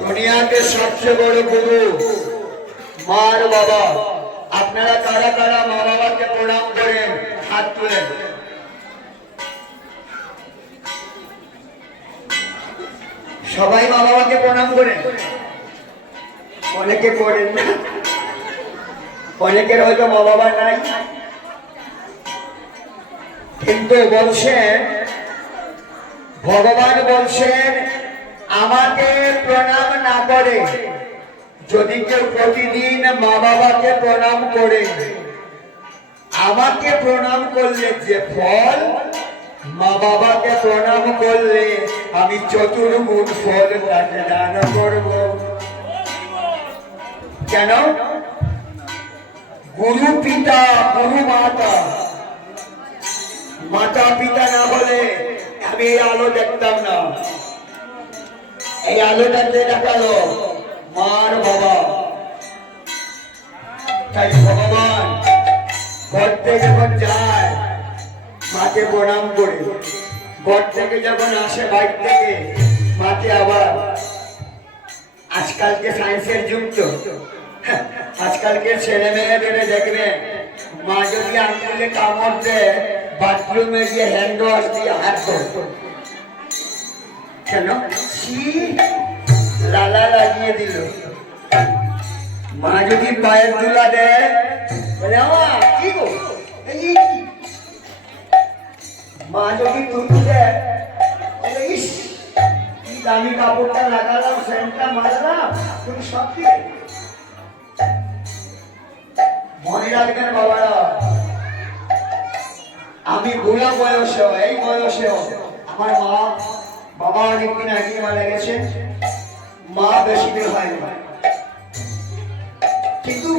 দুনিয়াতে সবচেয়ে বড় গুরু মার বাবা। আপনারা কারা কারা মা বাবাকে প্রণাম করেন, হাত তুলেন। সবাই মা বাবাকে প্রণাম করেন। অনেকে করেন অনেকের হয়তো মা বাবা নাই। কিন্তু বলছেন ভগবান বলছেন, আমাকে প্রণাম না করে। যদি কেউ প্রতিদিন মা বাবাকে প্রণাম করে, আমাকে প্রণাম করলে যে ফল, মা বাবাকে প্রণাম করলে আমি চতুর্গুণ ফল তাকে দান করব। কেন? গুরু পিতা, গুরু মাতা মাতা পিতা না হলে আমি এই আলো দেখতাম না। এই আলোটাকে দেখাল মার বাবা। তাই ভগবান ঘর থেকে যখন যায় মাকে প্রণাম করে। ঘর থেকে যখন আসে বাইর থেকে মাকে আবার আজকালকে সায়েন্সের যুগ তো। হ্যাঁ, আজকালকে ছেলে মেয়েদের দেখবে। মা যদি আঙ্গুলে কামড় দেয় বাথরুমে গিয়ে হ্যান্ড ওয়াশ দিয়ে হাত ধরতো কেন লালা লাগিয়ে দিল মা যদি পায়ের তুলা দেয় সব মনে বাবারা আমি বুড়া বয়সেও, এই বয়সেও আমার মা বাবা অনেকদিন আগে মারা গেছে। মা বেশি দিন হয়নি। কিন্তু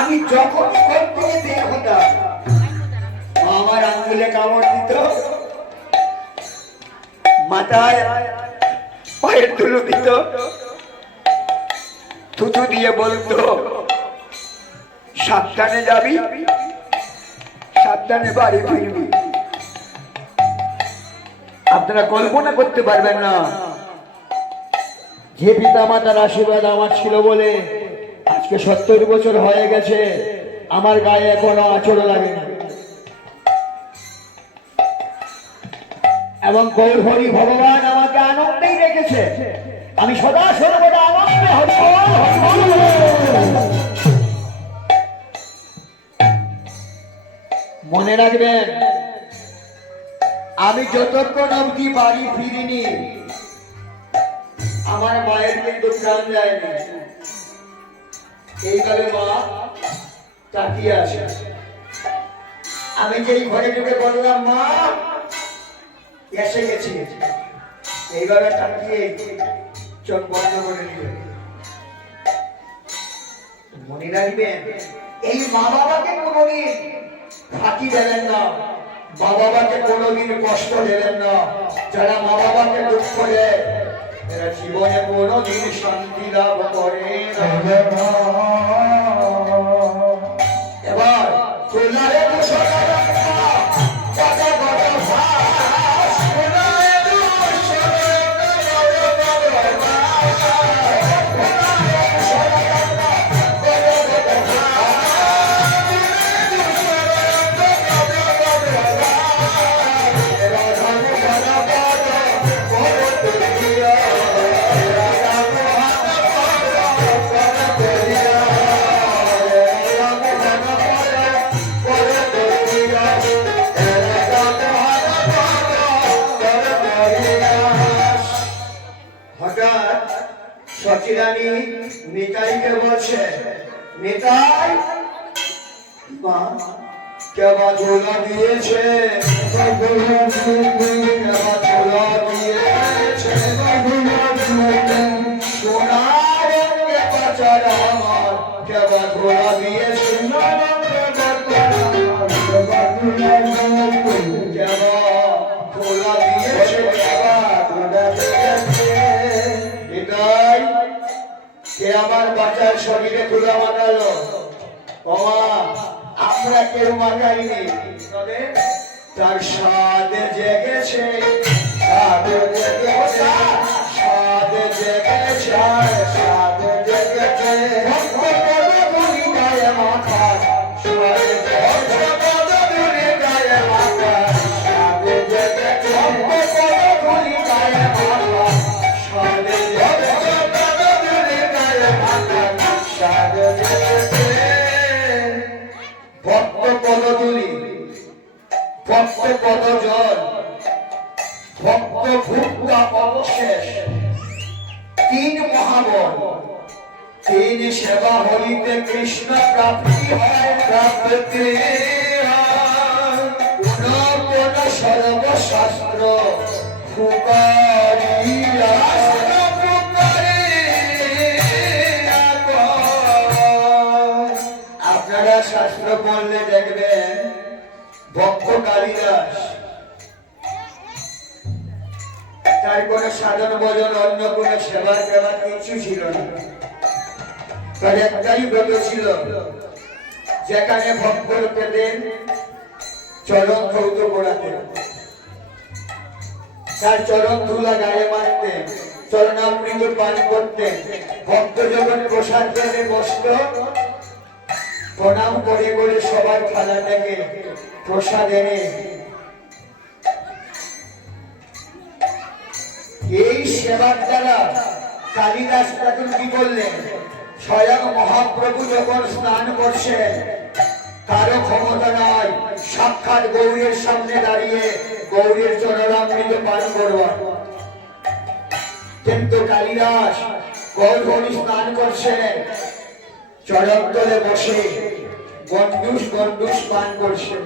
আমি যখন ঘর থেকে বের হতাম, মা আমার আঙ্গুলে কামড় দিত। মাথায় পায়ের তুলো দিত। থুতু দিয়ে বলতো, সাবধানে যাবি। সাবধানে বাড়ি ফিরবি আপনারা কল্পনা করতে পারবেন না যে পিতা মাতার আশীর্বাদ আমার ছিল বলে আজকে সত্তর বছর হয়ে গেছে আমার গায়ে এখনও আচর লাগে না এবং গৌর ভগবান আমাকে আনন্দেই রেখেছে আমি সদা সর্বদা আনন্দে হরি হরি মনে রাখবেন, আমি যতক্ষণ অবধি বাড়ি ফিরিনি, আমার মায়ের কিন্তু প্রাণ যায়নি। এইভাবে মা তাকিয়ে আছে। আমি যেই ঘরে ঢুকে বললাম, মা, এসে গেছি। এইভাবে তাকিয়ে চোখ বন্ধ করে দিল মনে রাখবেন, এই মা বাবাকে কোনোদিন ফাঁকি দেবেন না মা বাবাকে কোনোদিন কষ্ট দেবেন না যারা মা বাবাকে দুঃখ দেয় জীবনে কোনোদিন শান্তি লাভ করে না। সচিরানী নিতাইকে বলছে, নিতাই? মা কেবা ঝোলা দিয়েছে? কেবা ঝোলা দিয়েছে সোনার কেবা ঝোলা দিয়েছে? আমার বাচ্চার শরীরে তুলা মাতালো বাবা আমরা কেউ মাতাইনি। তবে? তার স্বাদে জেগেছে স্বাদ জেগেছে। ভক্ত পদজল ভক্ত ভুক্তা অবশেষ, তিন মহাবল। তিন সেবা হইতে কৃষ্ণ প্রাপ্তি হয়, প্রাপ্তি কোন সর্বশাস্ত্র ফুকারিয়া শাস্ত্র পড়লে দেখবেন কালিদাস তার সাধন অন্য সেবার টেবার কিছু ছিল না। তার একটাই ব্রত ছিল, যেখানে ভক্ত পেতেন চরণ ধৌত করাতেন তার চরণ ধুলা গায়ে মারতেন চরণামৃত পান করতেন ভক্ত যখন প্রসাদ বসত প্রণাম করে করে সবার থালাটাকে প্রসাদ এনে। এই সেবার দ্বারা কালিদাস তখন কি করলেন? স্বয়ং মহাপ্রভু যখন স্নান করছেন, কারও ক্ষমতা নাই, সাক্ষাৎ গৌরীর সামনে দাঁড়িয়ে গৌরীর চরণামৃত পান করবার। কিন্তু কালিদাস গৌরী স্নান করছেন চরণ বসে গন্ডুস গন্ডুস পান করছে।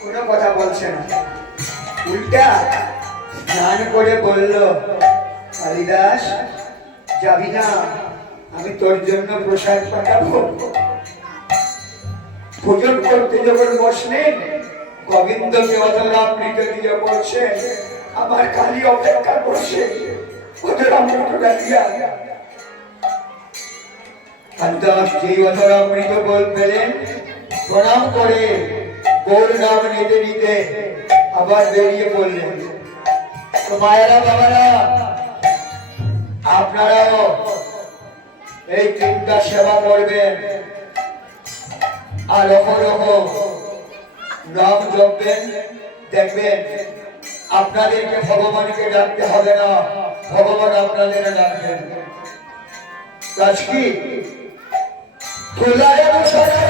কোনো কথা বলছে না। উল্টা স্নান করে বলল, কালিদাস, যাবি না? আমি তোর জন্য প্রসাদ পাঠাবো। ভোজন করতে যখন বসলেন গোবিন্দকে অধরামৃত দিয়ে বলছে আমার কালী অপেক্ষা করছে। অধরামৃতটা দিয়া কালিদাস যেই অধরামৃত বল পেলেন, প্রণাম করে গৌর নাম নিতে নিতে আবার বেরিয়ে পড়লেন। তো মায়েরা, বাবারা, আপনারাও এই তিনটা সেবা করবেন। আর অহরহ নাম জপবেন, দেখবেন আপনাদেরকে ভগবানকে ডাকতে হবে না, ভগবান আপনাদের ডাকবেন। কাজ কি খোলা